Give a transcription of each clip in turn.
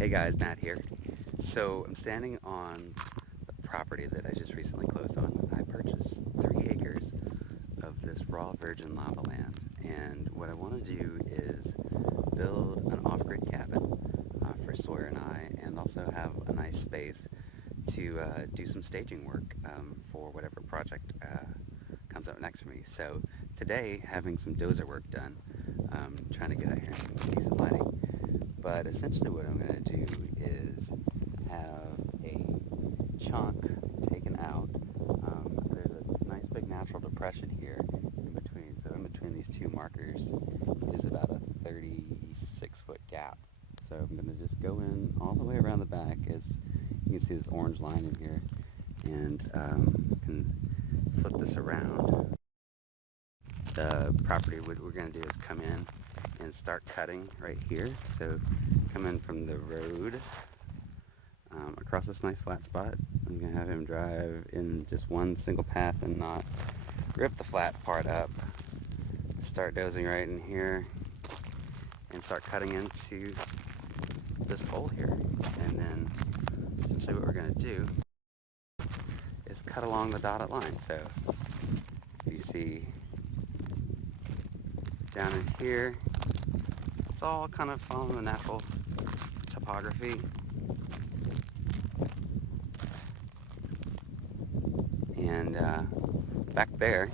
Hey guys, Matt here. So I'm standing on the property that I just recently closed on. I purchased 3 acres of this raw virgin lava land, and what I want to do is build an off-grid cabin for Sawyer and I, and also have a nice space to do some staging work for whatever project comes up next for me. So today, having some dozer work done, trying to get out here some decent lighting. But essentially what I'm going to do is have a chunk taken out. There's a nice big natural depression here in between. So in between these two markers is about a 36-foot gap. So I'm going to just go in all the way around the back, as you can see this orange line in here, and can flip this around. The property, what we're going to do is come in and start cutting right here. So come in from the road across this nice flat spot. I'm going to have him drive in just one single path and not rip the flat part up. Start dozing right in here and start cutting into this pole here. And then essentially what we're going to do is cut along the dotted line. So you see down in here, it's all kind of following the natural topography. And back there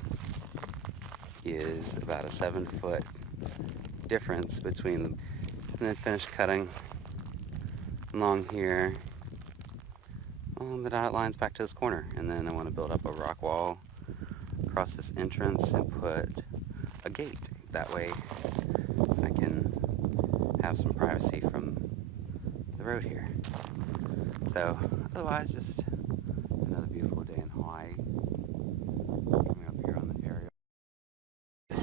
is about a 7-foot difference between them. And then finish cutting along here, along the dotted lines back to this corner. And then I want to build up a rock wall across this entrance and put a gate. That way I can have some privacy from the road here. So otherwise, just another beautiful day in Hawaii. Coming up here on the aerial.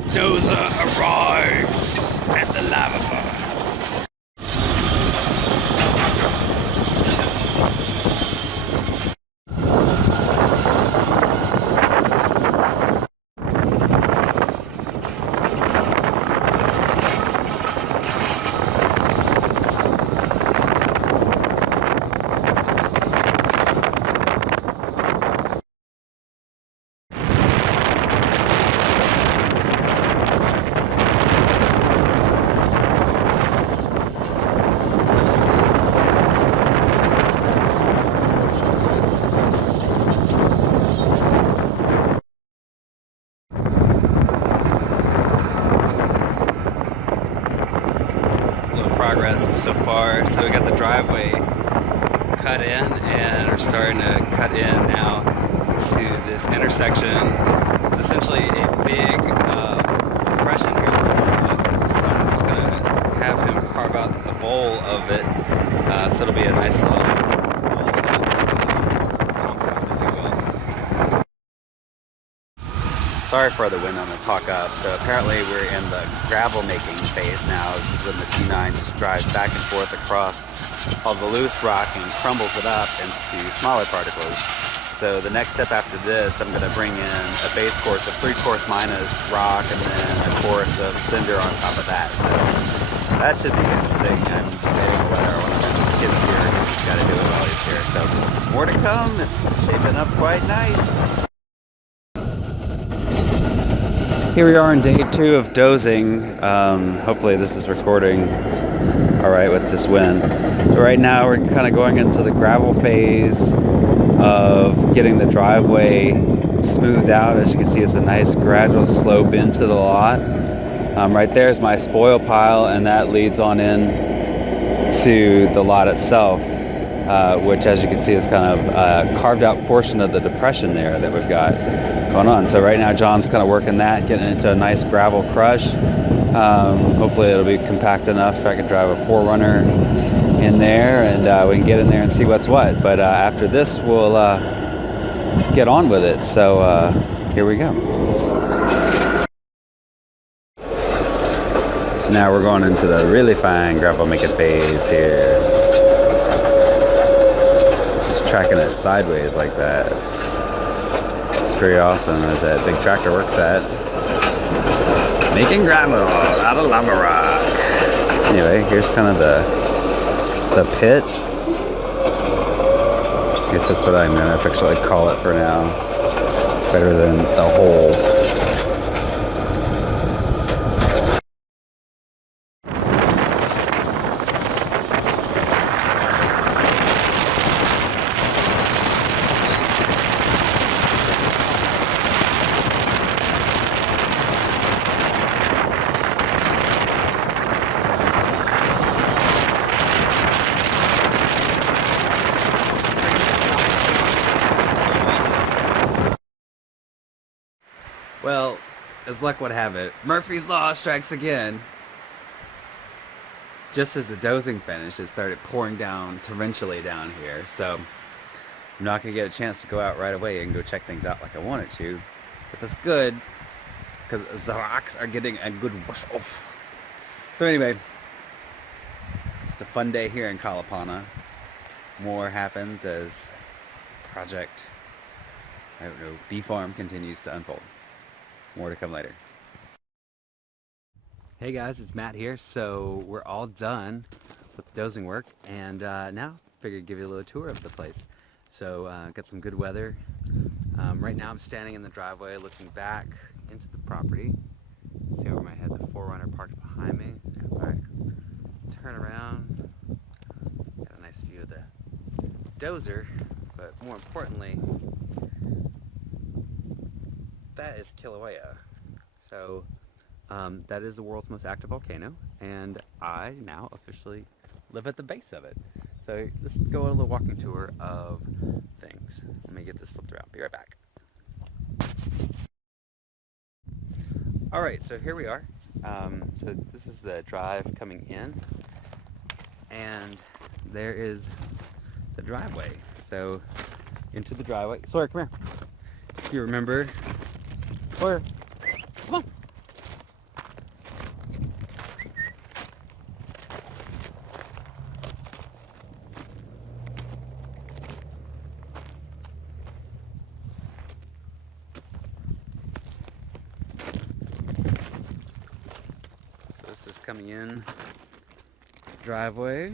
Dozer arrives at the lava farm. Progress so far. So we got the driveway cut in and are starting to cut in now to this intersection. It's essentially a big depression here. So I'm just going to have him carve out the bowl of it, so it'll be a nice little compound, if you will. Sorry for the wind on the talk up. So apparently we're in the gravel making phase now. This is when the T9 just drives back and forth across all the loose rock and crumbles it up into smaller particles. So the next step after this, I'm going to bring in a base course of 3 coarse minus rock and then a course of cinder on top of that. So that should be interesting. I'm debating whether I want to do the skid steer. Just got to do it while he's here. So more to come. It's shaping up quite nice. Here we are in day 2 of dozing. Hopefully this is recording all right with this wind. So right now we're kind of going into the gravel phase of getting the driveway smoothed out. As you can see, it's a nice gradual slope into the lot. Right there is my spoil pile, and that leads on in to the lot itself, which, as you can see, is kind of a carved out portion of the depression there that we've got going on. So right now John's kind of working that, getting into a nice gravel crush. Hopefully it'll be compact enough I can drive a 4Runner in there, and we can get in there and see what's what. But after this we'll get on with it. So here we go. So now we're going into the really fine gravel making phase here. Just tracking it sideways like that. It's pretty awesome as that big tractor works at. Making gravel out of lava rock. Anyway, here's kind of the the pit. I guess that's what I'm gonna officially call it for now. It's better than the hole. Well, as luck would have it, Murphy's Law strikes again. Just as the dozing finished, it started pouring down torrentially down here, so I'm not going to get a chance to go out right away and go check things out like I wanted to. But that's good, because the rocks are getting a good wash off. So anyway, it's a fun day here in Kalapana. More happens as Project, I don't know, B-Farm continues to unfold. More to come later. Hey guys, it's Matt here. So we're all done with the dozing work, and now figured I'd give you a little tour of the place. So got some good weather. Right now I'm standing in the driveway looking back into the property. See over my head the 4Runner parked behind me. Go back, turn around, got a nice view of the dozer, but more importantly, that is Kilauea. So that is the world's most active volcano, and I now officially live at the base of it. So let's go on a little walking tour of things. Let me get this flipped around. Be right back. Alright, so here we are. So this is the drive coming in, and there is the driveway. So into the driveway. Sawyer, come here. If you remember, Sawyer, come on. So this is coming in driveway.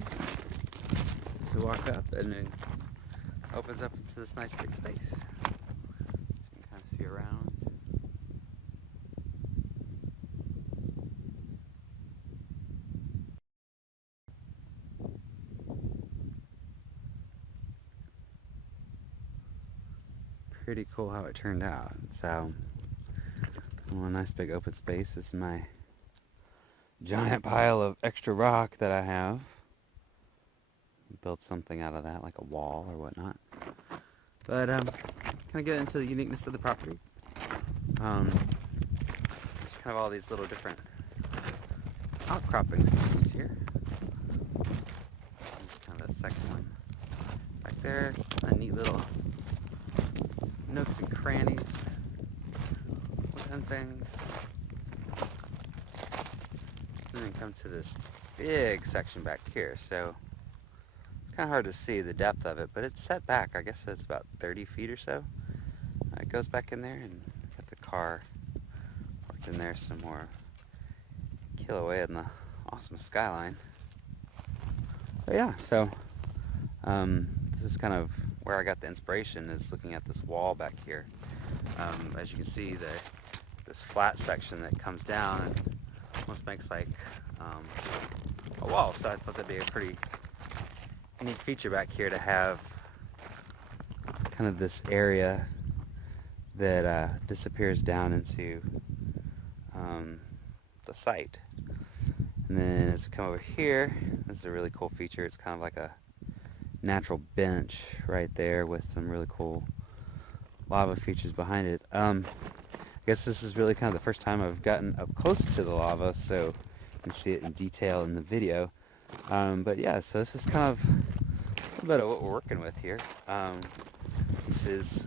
So walk up and it opens up into this nice big space. So you can kind of see around. Pretty cool how it turned out. So, a nice big open space. This is my giant pile of extra rock that I have. Built something out of that, like a wall or whatnot. But kind of get into the uniqueness of the property. There's kind of all these little different outcropping systems here. There's kind of a second one back there. A neat little nooks and crannies, and things. And then come to this big section back here. So it's kind of hard to see the depth of it, but it's set back. I guess it's about 30 feet or so. It goes back in there, and got the car parked in there. Some more Kilauea and the awesome skyline. But yeah, so this is kind of where I got the inspiration, is looking at this wall back here. As you can see, this flat section that comes down and almost makes like a wall. So I thought that'd be a pretty neat feature back here to have kind of this area that disappears down into the site. And then as we come over here, this is a really cool feature. It's kind of like a natural bench right there with some really cool lava features behind it. I guess this is really kind of the first time I've gotten up close to the lava, so you can see it in detail in the video. But yeah, so this is kind of a little bit of what we're working with here. This is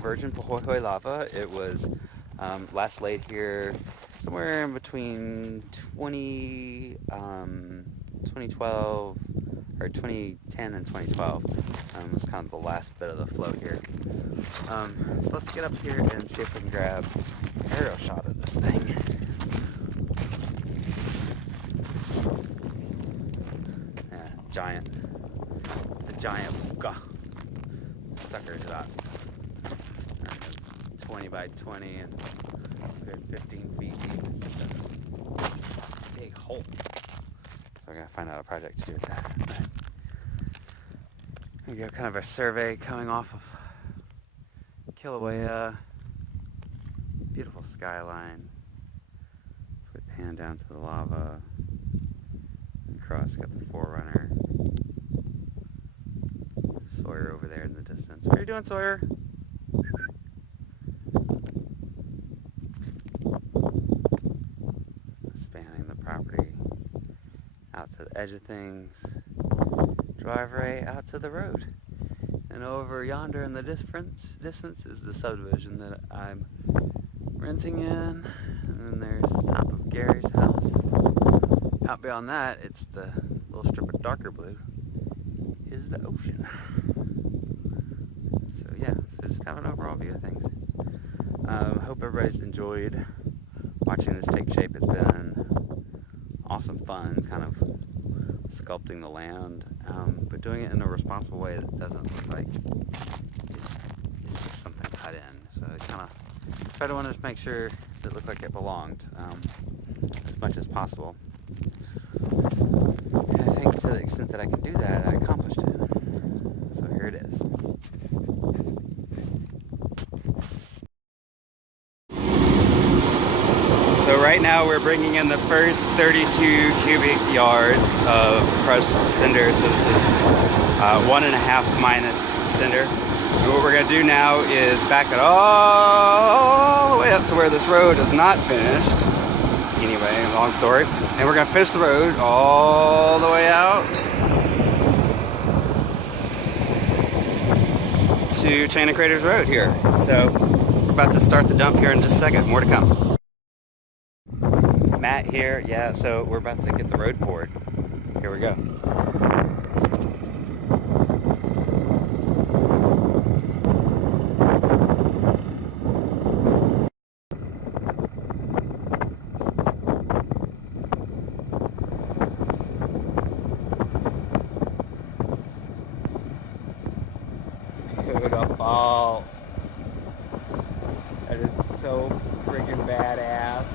virgin Pahoehoe lava. It was last laid here somewhere in between 2012 or 2010 and 2012 was kind of the last bit of the flow here. So let's get up here and see if we can grab an aerial shot of this thing. Yeah, giant sucker's about 20 by 20 and good 15 feet deep. It's a big hole. So we're gonna find out a project to do with that. But we got kind of a survey coming off of Kilauea. Beautiful skyline. So we pan down to the lava. And across, got the Forerunner. Sawyer over there in the distance. What are you doing, Sawyer? Spanning the property out to the edge of things. Driveway out to the road. And over yonder in the distance is the subdivision that I'm renting in. And then there's the top of Gary's house. Out beyond that, it's the little strip of darker blue is the ocean. So yeah, so just kind of an overall view of things. Hope everybody's enjoyed watching this take shape. It's been awesome fun kind of sculpting the land, but doing it in a responsible way that doesn't look like it's just something cut in. So I kind of try to want to make sure that it looked like it belonged as much as possible. And I think to the extent that I can do that, I accomplished it. So here it is. So right now we're bringing in the first 32 cubic yards of crushed cinder. So this is 1.5 minus cinder. And what we're going to do now is back it all the way up to where this road is not finished. Anyway, long story. And we're going to finish the road all the way out to Chain of Craters Road here. So we're about to start the dump here in just a second. More to come. Matt here, yeah, so we're about to get the road poured. Here we go. Beautiful. That is so freaking badass.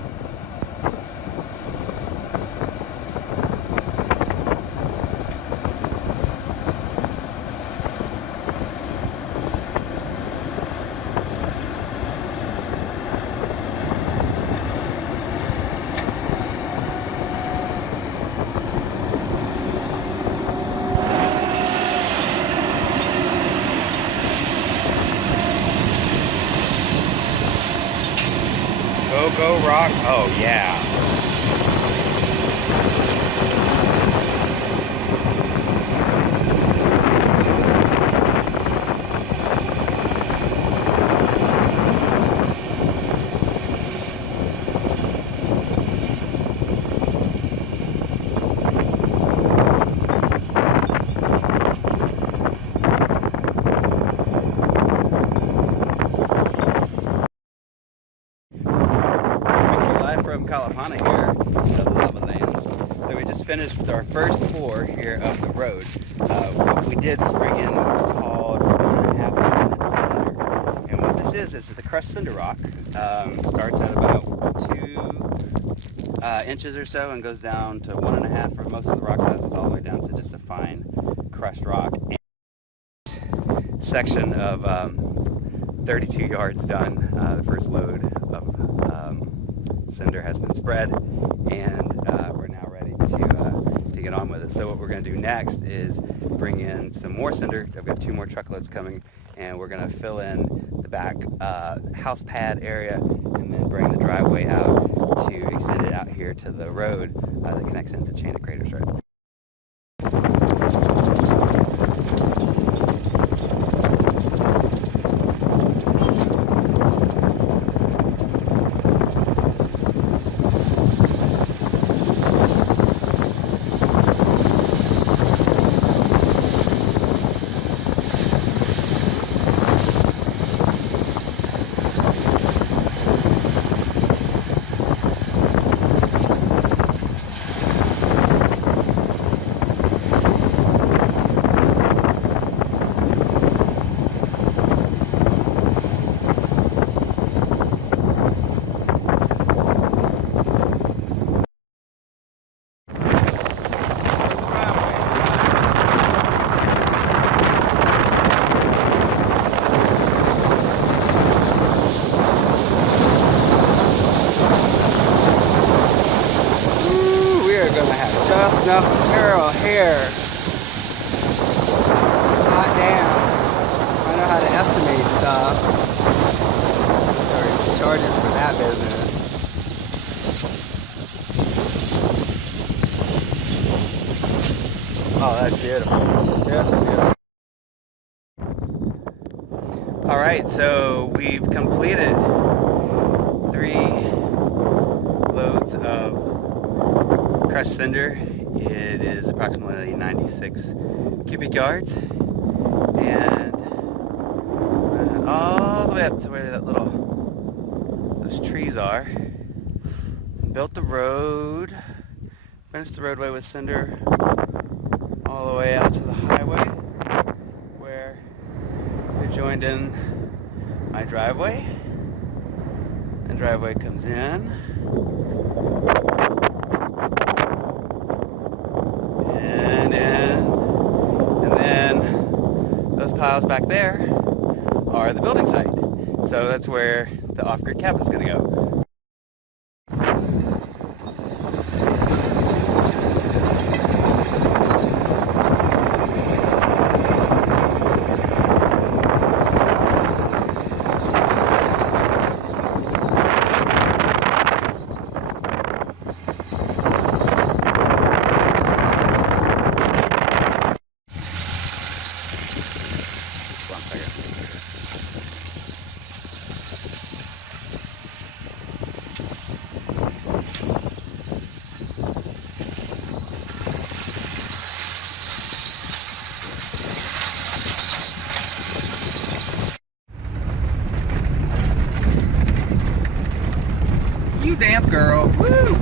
Go rock. Oh yeah. Kalapana here of the Lava Lands. So we just finished our first pour here of the road. What we did was bring in what's called 1.5 cinder. And what this is the crushed cinder rock. Starts at about 2 inches or so and goes down to 1.5 for most of the rock sizes, all the way down to just a fine crushed rock. And section of 32 yards done. The first load of cinder has been spread, and we're now ready to get on with it. So what we're going to do next is bring in some more cinder. I've got 2 more truckloads coming, and we're going to fill in the back house pad area and then bring the driveway out to extend it out here to the road that connects into Chain of Craters Road. Girl, hair. Hot damn. I know how to estimate stuff. Start charging for that business. Oh, that's beautiful. Beautiful, beautiful. Alright, so we've completed 3 loads of crushed cinder. It is approximately 96 cubic yards, and all the way up to where those trees are. Built the road, finished the roadway with cinder all the way out to the highway, where we joined in my driveway. The driveway comes in, and then those piles back there are the building site. So that's where the off-grid cabin is going to go. You dance, girl. Woo!